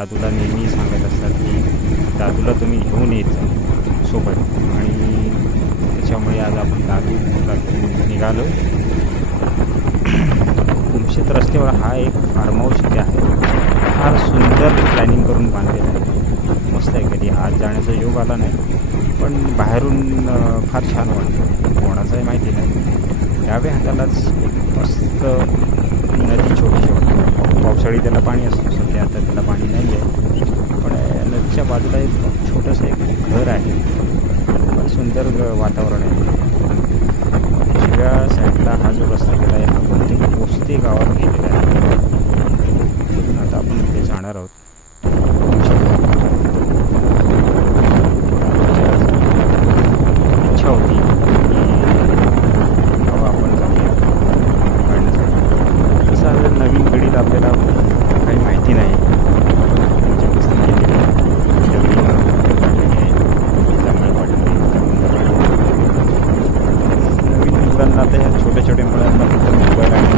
दादूला नेहमी सांगत असतात की दादूला तुम्ही घेऊन येत जा सोबत, आणि त्याच्यामुळे आज आपण दादूला निघालो. कुमशेत रस्त्यावर हा एक फार्म हाऊस इथे आहे, फार सुंदर प्लॅनिंग करून बांधलेलं आहे, मस्त आहे. कधी आज जाण्याचा योग आला नाही, पण बाहेरून फार छान वाटतं. कोणाचंही माहिती नाही. डाव्या हातालाच एक मस्त नदी छोटीशी वाटते. पावसाळी त्याला पाणी असतं, सध्या आता त्याला पाणी नाही आहे, पण नदीच्या बाजूला एक छोटंसं एक घर आहे. फार सुंदर वातावरण आहे. उजव्या साईडला हा जो रस्ता गेला आहे हा बहुतेक पोस्ते गावात गेलेला आहे. आता आपण इथे जाणार आहोत. इच्छा होती की बाबा आपण जाऊया काढण्यासाठी. तसं नवीन पिढीला आपल्याला काही माहिती नाही. नवीन मुलांना आता ह्या छोट्या छोट्या मुलांना फक्त मोबाईल आहे.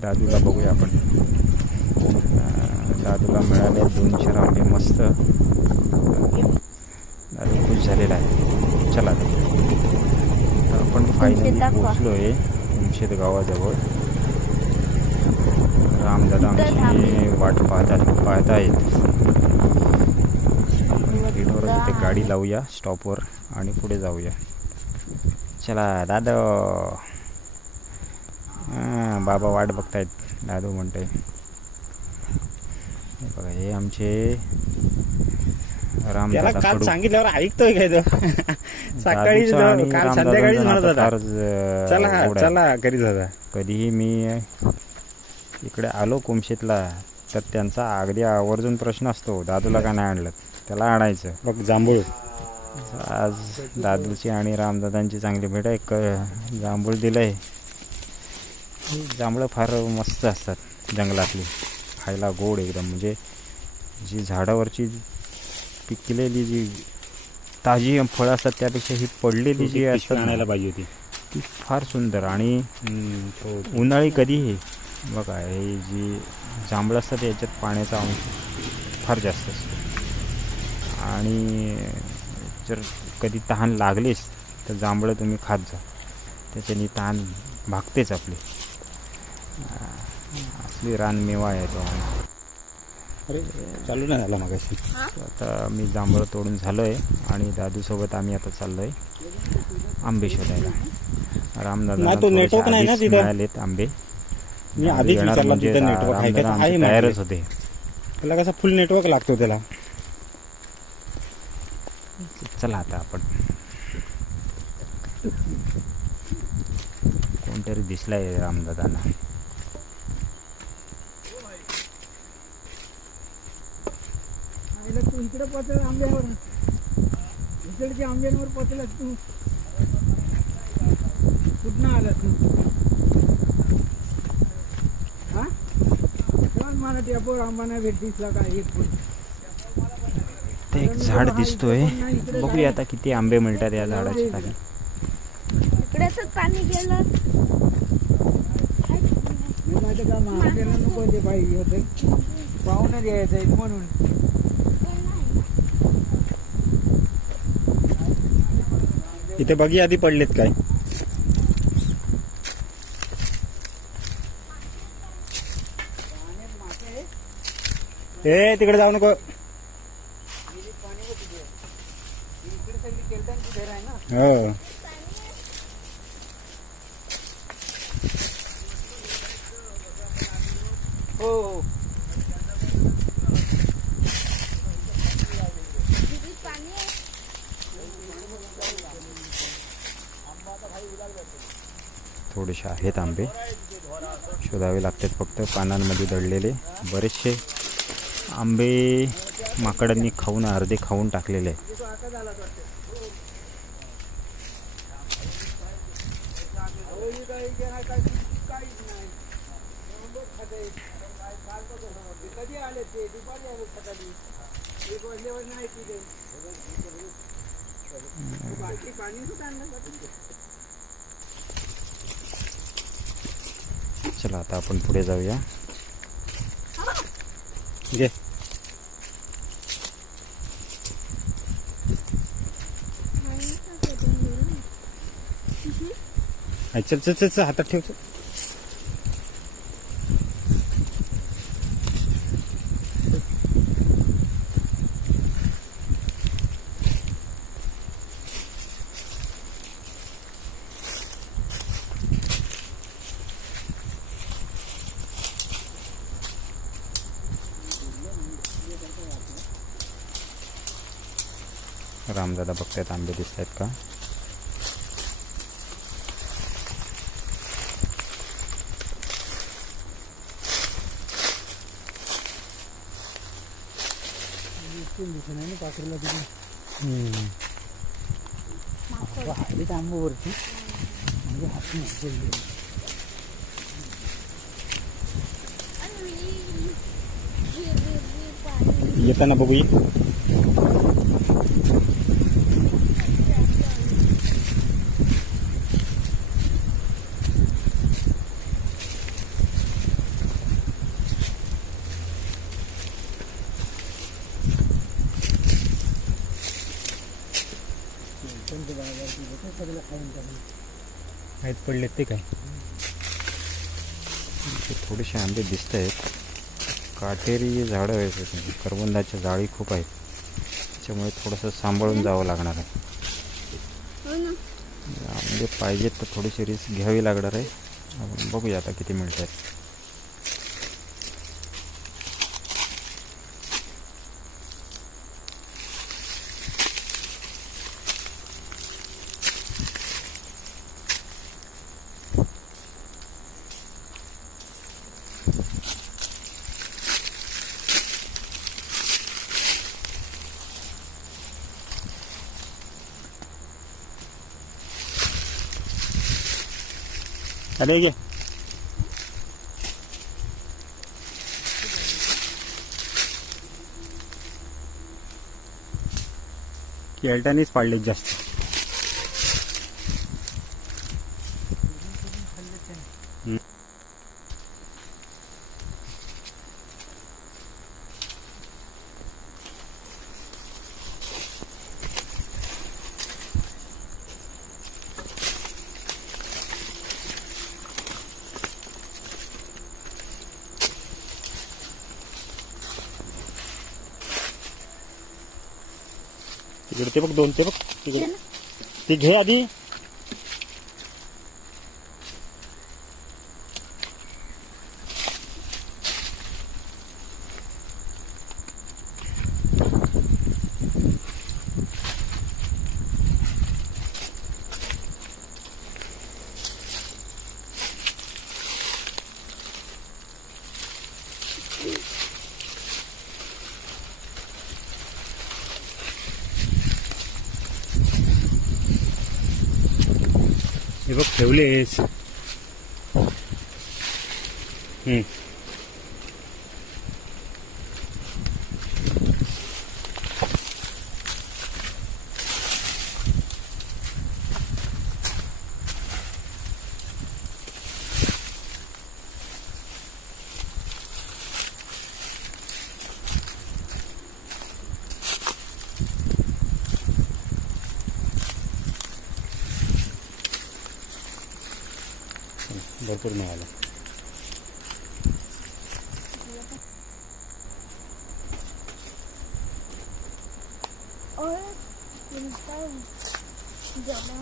दादूला बघूया आपण. दादूला मिळाले 2-4 आंबे मस्त. दादू खुश झालेला आहे. चला तर आपण फायनली पोचलो आहे कुमशेत गावाजवळ. रामदादा आमची वाट पाहत आहेत. गेटवर तिथे गाडी लावूया स्टॉपवर आणि पुढे जाऊया. चला दादा. बाबा वाट बघतायत. दादू म्हणते बघा हे आमचे रामदादा. काल सांगितल्यावर ऐकतोय काय तो? सकाळी काल संध्याकाळीच म्हणत होता चला चला करीत होता. कधीही मी इकडे आलो कुमशेतला तर त्यांचा अगदी आवर्जून प्रश्न असतो, दादूला का नाही आणलं? त्याला आणायचं. बघ जांभूळ. आज दादूची आणि रामदादांची चांगली भेट आहे. जांभूळ दिलं आहे. जांभळं फार मस्त असतात जंगलातली, खायला गोड एकदम. म्हणजे जी झाडावरची पिकलेली जी ताजी फळं असतात त्यापेक्षा ही पडलेली जी असतात आणायला पाहिजे होती ती फार सुंदर. आणि उन्हाळी कधीही बघा हे जी जांभळं असतात याच्यात पाण्याचा अंश फार जास्त असतो. आणि जर कधी तहान लागलीच तर जांभळं तुम्ही खात जा, त्याच्याने तहान भागतेच आपली. असली रानमेवा आहे तो. अरे चालू नाही झाला मगाशी. आता मी जांभळं तोडून झालो आहे आणि दादूसोबत आम्ही आता चाललो आहे आंबे शोधायला. रामदादा मिळालेत आंबे. मी आधीच विचारला तिथं नेटवर्क आहे का? आहे, तयारच होते. त्याला कसा फुल नेटवर्क लागतो त्याला. चला आता आपण. कोणतरी दिसलाय रामदादांना. तू इकडे पोचल आंब्यावर, इकडच्या आंब्यांवर पोचलास तू. कुठनं आला तू? हा मला टेपवर आंबा नाही भेट दिसला काय एक पण. ते एक झाड दिसतोय, बघूया आता किती आंबे मिळतात या झाडाच्या खाली. इकडेच पाणी गेलं. माझं का महाराजांना नको ते पाहिजे होते, पाहुणं द्यायचं म्हणून. इथे बघी आधी पडलेत काय? ए तिकडे जाऊ नको. हो हो थोडेसे आहेत आंबे, शोधावे लागतात. फक्त पानांमध्ये दडलेले बरेचसे आंबे माकडांनी खाऊन अर्धे खाऊन टाकलेले आहेत. चला आता आपण पुढे जाऊया. घे. चल चल चल चल, हातात ठेव. चल. रामदादा बघतायत आंबे दिसत आहेत का. पाखरूला तिथे माकड. हल्ली आंबोवरती म्हणजे हात नाही. आणि हिरवी पाणी. येताना बघू ये. सगळं खाऊन टाकलं. आहेत पडलेत ते काय. इथे थोडेसे आंबे दिसत आहेत. काटेरी झाडं आहेत, करवंदाच्या जाळी खूप आहेत, त्याच्यामुळे थोडंसं सांभाळून जावं लागणार आहे. हो ना. आंबे पाहिजेत तर थोडीशी रिस्क घ्यावी लागणार आहे. आपण बघूया आता किती मिळत आहेत. अरे घे. केळटानेच पाडलेत जास्त. तिकडे ते बघ, दोन ते बघ तिकडे. ते घे आधी. हे बघ ठेवलेस. भरपूर मिळालं. और इनका जमा.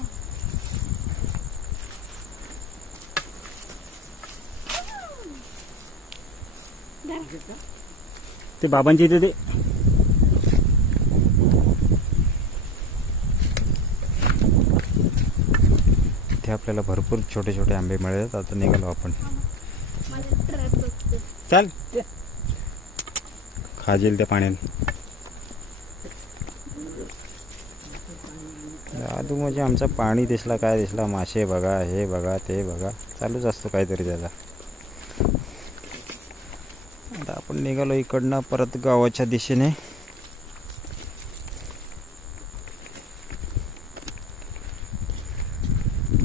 ते बाबांची इथे ते इथे आपल्याला भरपूर छोटे छोटे आंबे मिळतात. आता निघालो आपण. मला ट्रॅप बघते. चाल खाजेल त्या पाण्यात. जादू म्हणजे आमचा पाणी दिसला काय दिसला, मासे बघा, हे बघा, ते बघा, चालूच असतो काहीतरी त्याचा. आता आपण निघालो इकडनं परत गावाच्या दिशेने.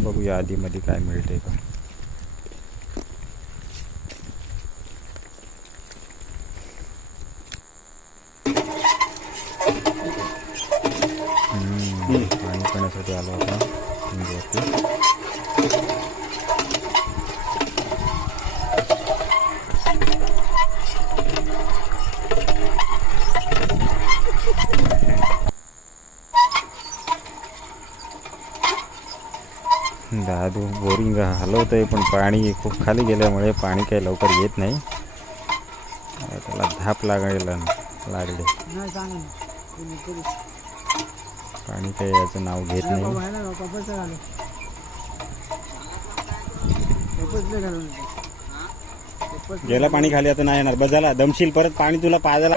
बघूया आधीमध्ये काय मिळते का. पाणी पिण्यासाठी आलो होतो विंडवरती. दादू बोरिंग हलवतोय पण पाणी खूप खाली गेल्यामुळे पाणी काही लवकर येत नाही. त्याला धाप लागले. नाही सांग ना. तुम्ही करू. पाणी काही याचं नाव घेत नाही बाबा, नाही. आहे ना बाबा, पप्पाचं घालू. पप्पाचं घालून येतो. गेला पाणी खाली आता नाही येणार. बस झाला दमशील परत पाणी तुला पाजायला.